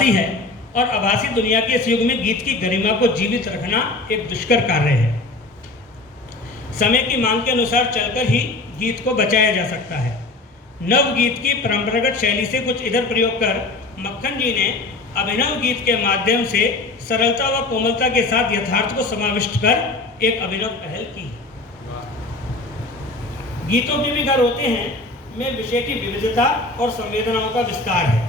आभासी है और आभासी दुनिया के इस युग में गीत की गरिमा को जीवित रखना एक दुष्कर कार्य है। समय की मांग के अनुसार चलकर ही गीत को बचाया जा सकता है। नव गीत की परंपरागत शैली से कुछ इधर प्रयोग कर मक्खन जी ने अभिनव गीत के माध्यम से सरलता व कोमलता के साथ यथार्थ को समाविष्ट कर एक अभिनव पहल की। गीतों के भी घर होते हैं में विषय की विविधता और संवेदनाओं का विस्तार है।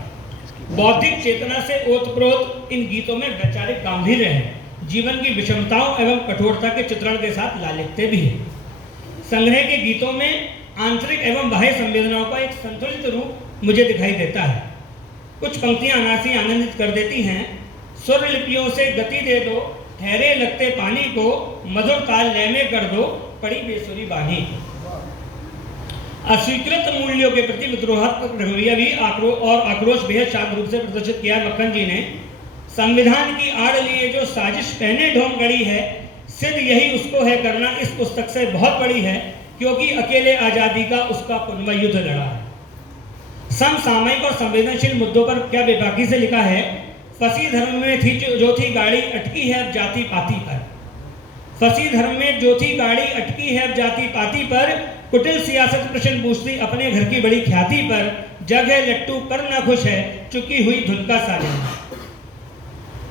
बौद्धिक चेतना से ओतप्रोत इन गीतों में वैचारिक गांधीर्य है। जीवन की विषमताओं एवं कठोरता के चित्रण के साथ लालित्य भी है। संग्रह के गीतों में आंतरिक एवं बाह्य संवेदनाओं का एक संतुलित रूप मुझे दिखाई देता है। कुछ पंक्तियां अनासी आनंदित कर देती हैं। स्वर लिपियों से गति दे दो, ठहरे लगते पानी को, मधुर ताल लय में कर दो, पड़ी बेसुरी बानी। अस्वीकृत मूल्यों के प्रति विद्रोहात्मक रवैया भी आक्रोश बेहद शांत रूप से प्रदर्शित किया। मक्खन जी ने संविधान की आड़ लिए जो साजिश पहने ढोंग गढ़ी है, सिद्ध यही उसको है करना इस पुस्तक से बहुत बड़ी है, क्योंकि अकेले आजादी का उसका पुनः युद्ध लड़ा है। समसामयिक और संवेदनशील मुद्दों पर क्या बेबाकी से लिखा है। फंसी धर्म में थी जो थी गाड़ी अटकी है अब जाति पाति पर। फंसी धर्म में जो थी गाड़ी अटकी है अब जाति पाति पर। कुटिल सियासत प्रश्न पूछती अपने घर की बड़ी ख्याति पर। जग है लट्टू पर ना खुश है, चुकी हुई धुन का साले।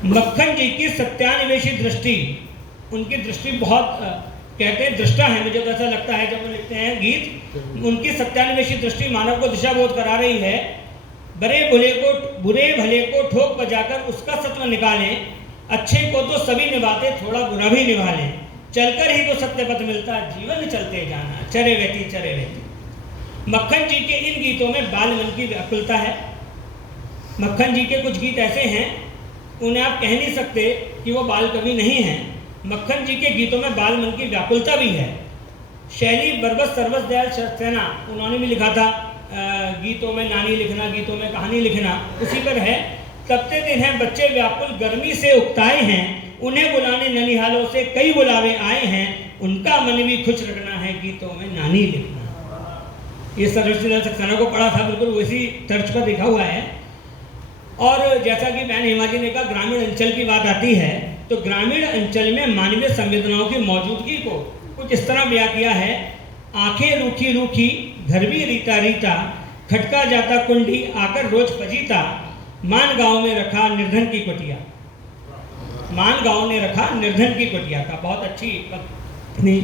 मक्खन जी की सत्यान्वेषी दृष्टि, उनकी दृष्टि बहुत कहते हैं दृष्टा है, मुझे तो ऐसा लगता है जब वो लिखते हैं गीत। उनकी सत्यान्वेषी दृष्टि मानव को दिशाबोध करा रही है। बुरे भले को ठोक बजाकर उसका सत्व निकालें। अच्छे को तो सभी निभाते, थोड़ा बुरा भी निभा लें। चलकर ही तो सत्य पथ मिलता, जीवन चलते जाना, चरे रहती चरे रहती। मक्खन जी के इन गीतों में बाल मन की व्याकुलता है। मक्खन जी के कुछ गीत ऐसे हैं, उन्हें आप कह नहीं सकते कि वो बाल कवि नहीं हैं। मक्खन जी के गीतों में बाल मन की व्याकुलता भी है। शैली बरबस सर्वस दयाल सक्सेना, उन्होंने भी लिखा था गीतों में नानी लिखना, गीतों में कहानी लिखना, उसी पर है। तपते दिन हैं बच्चे व्याकुल गर्मी से उकताए हैं, उन्हें बुलाने ननिहालों से कई बुलावे आए हैं, उनका मन भी खुश रखना है, गीतों में नानी लिखना। ये सर्वस दयाल सक्सेना को पढ़ा था, बिल्कुल उसी तर्ज पर लिखा हुआ है। और जैसा कि मैंने हिमाजी ने कहा, ग्रामीण अंचल की बात आती है तो ग्रामीण अंचल में मानवीय संवेदनाओं की मौजूदगी को कुछ इस तरह बयां किया है। आंखें रूखी रूखी, घर भी रीता रीता, खटका जाता कुंडी आकर रोज पजीता, मान गांव में रखा निर्धन की कुटिया। मान गांव ने रखा निर्धन की कुटिया का बहुत अच्छी अपनी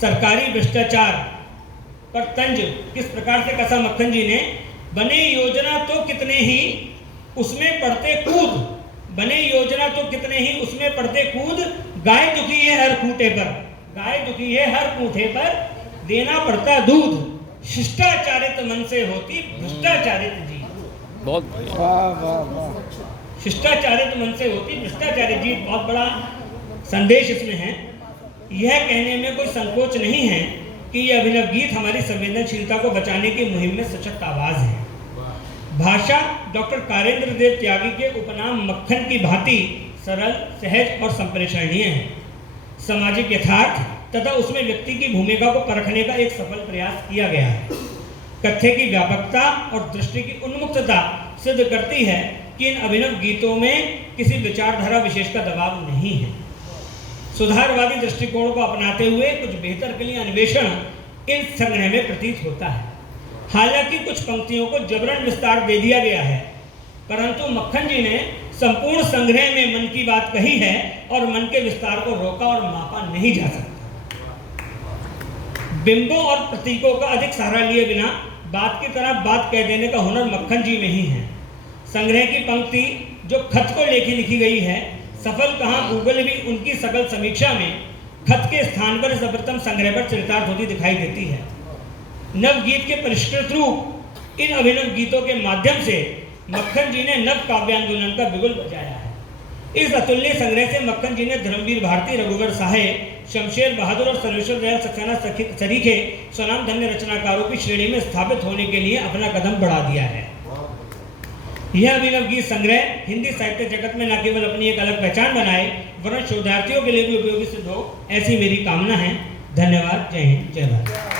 सरकारी भ्रष्टाचार पर तंज किस प्रकार से कसा मक्खन जी ने। बने योजना तो कितने ही उसमें पड़ते कूद, बने योजना तो कितने ही उसमें पड़ते कूद, गाय दुखी है हर खूंटे पर, गाय दुखी है हर खूंटे पर, देना पड़ता दूध, शिष्टाचारित मन से होती भ्रष्टाचारित जी। बहुत शिष्टाचारित मन से होती भ्रष्टाचारित जी, बहुत बड़ा संदेश इसमें है। यह कहने में कोई संकोच नहीं है कि यह अभिनव गीत हमारी संवेदनशीलता को बचाने की मुहिम में सशक्त आवाज है। भाषा डॉक्टर कारेंद्र देव त्यागी के उपनाम मक्खन की भांति सरल, सहज और संप्रेषणीय है। सामाजिक यथार्थ तथा उसमें व्यक्ति की भूमिका को परखने का एक सफल प्रयास किया गया है। कथ्य की व्यापकता और दृष्टि की उन्मुक्तता सिद्ध करती है कि इन अभिनव गीतों में किसी विचारधारा विशेष का दबाव नहीं है। सुधारवादी दृष्टिकोण को अपनाते हुए कुछ बेहतर के लिए अन्वेषण इन संग्रह में प्रतीत होता है। हालांकि कुछ पंक्तियों को जबरन विस्तार दे दिया गया है, परंतु मक्खन जी ने संपूर्ण संग्रह में मन की बात कही है और मन के विस्तार को रोका और मापा नहीं जा सकता। बिंबों और प्रतीकों का अधिक सहारा लिए बिना बात की तरह बात कह देने का हुनर मक्खन जी में ही है। संग्रह की पंक्ति जो खत को लेके लिखी गई है, सफल कहाँ गूगल भी उनकी सकल समीक्षा में खत के स्थान पर सर्वप्रथम संग्रह पर चरितार्थ होती दिखाई देती है। नवगीत के परिष्कृत रूप इन अभिनव गीतों के माध्यम से मक्खन जी ने नव काव्यांदोलन का बिगुल बजाया है। इस अतुल्य संग्रह से मक्खन जी ने धर्मवीर भारती, रघुवर साहे, शमशेर बहादुर और सर्वेश्वर दयाल सक्सेना सरीखे स्वनाम धन्य रचनाकारों की श्रेणी में स्थापित होने के लिए अपना कदम बढ़ा दिया है। यह अभिनव गीत संग्रह हिंदी साहित्य जगत में न केवल अपनी एक अलग पहचान बनाए, वरन शोधार्थियों के लिए भी उपयोगी सिद्ध हो, ऐसी मेरी कामना है। धन्यवाद। जय हिंद, जय भारत।